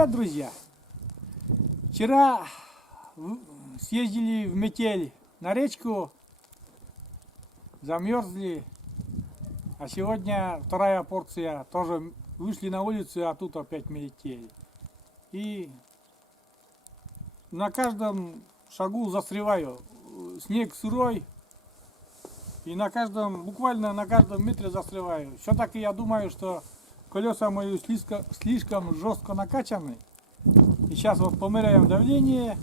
Привет, друзья! Вчера съездили в метель на речку, замерзли, а сегодня вторая порция, тоже вышли на улицу, а тут опять метель. И на каждом шагу застреваю, снег сырой, и буквально на каждом метре застреваю. Все-таки я думаю, что колеса мои слишком жестко накачаны. И сейчас вот померяем давление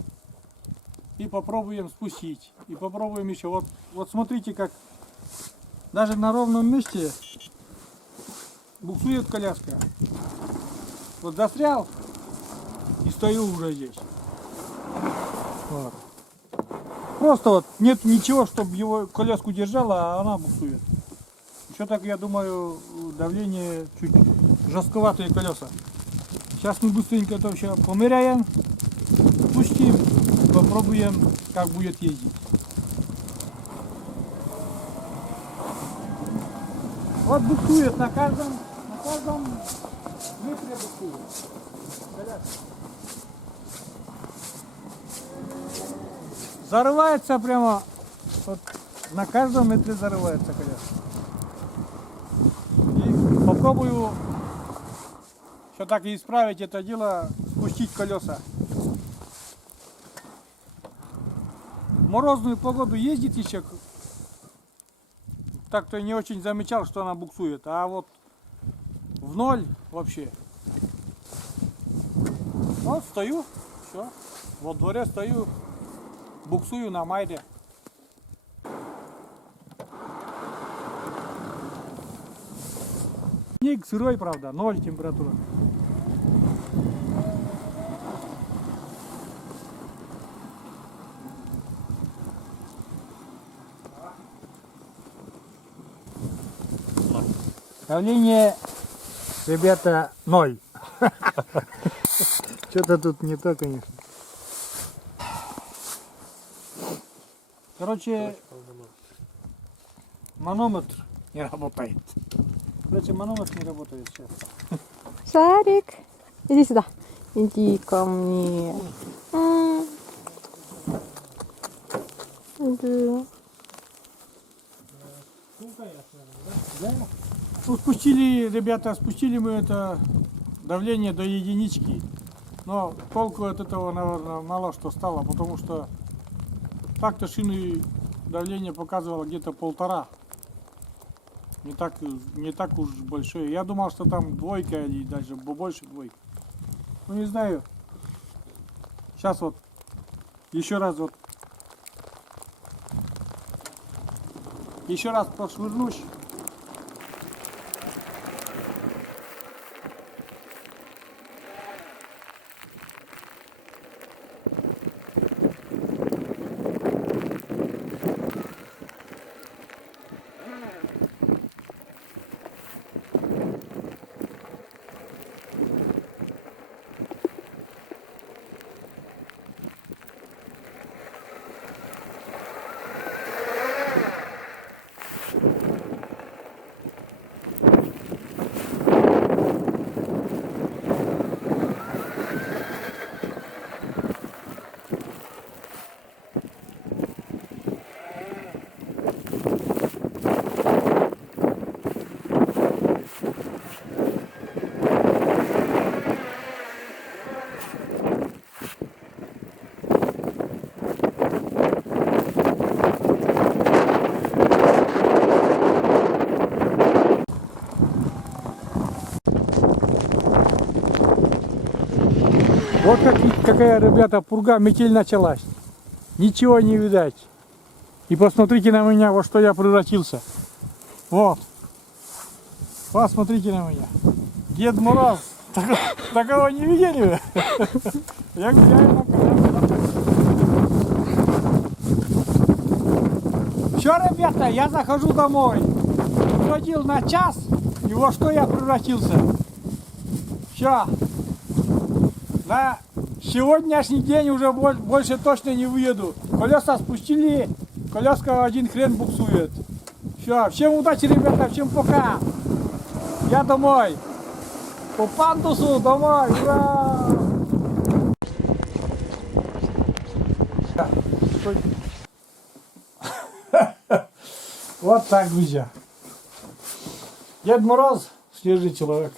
и попробуем спустить. И попробуем еще. Вот смотрите, как даже на ровном месте буксует коляска. Вот застрял и стою уже здесь. Вот. Просто вот нет ничего, чтобы его коляску держала, а она буксует. Еще так, я думаю, давление чуть жестковатые колеса. Сейчас мы быстренько это все померяем, спустим, попробуем, как будет ездить. Вот буксует на каждом метре буксует. Зарывается прямо, вот на каждом метре зарывается коляска. И попробую все-таки исправить это дело, спустить колеса. В морозную погоду ездит еще, так-то не очень замечал, что она буксует, а вот в ноль вообще. Вот стою, все, во дворе стою, буксую на майде. Снег сырой, правда, 0 температура. Давление, ребята, 0. Что-то тут не то, конечно. Короче, манометр не работает. Короче, манометр не работает сейчас. Шарик, иди сюда. Иди ко мне. Да. Да. Ну, спустили мы это давление до единички. Но толку от этого, наверное, мало что стало, потому что так-то шины давление показывало где-то 1,5. Не так уж большое. Я думал, что там двойка или даже больше двойки. Ну не знаю. Сейчас вот еще раз прошвырнусь. Вот какая, ребята, пурга, метель началась. Ничего не видать. И посмотрите на меня, во что я превратился. Вот. Посмотрите на меня. Дед Мороз. Такого не видели вы? Я Все, ребята, я захожу домой. Ходил на час, и во что я превратился. Все. На сегодняшний день уже больше точно не выеду. Колеса спустили, коляска один хрен буксует. Все, всем удачи, ребята, всем пока. Я домой. По пандусу домой. Ура! такой. Вот так, друзья. Дед Мороз, свежий человек.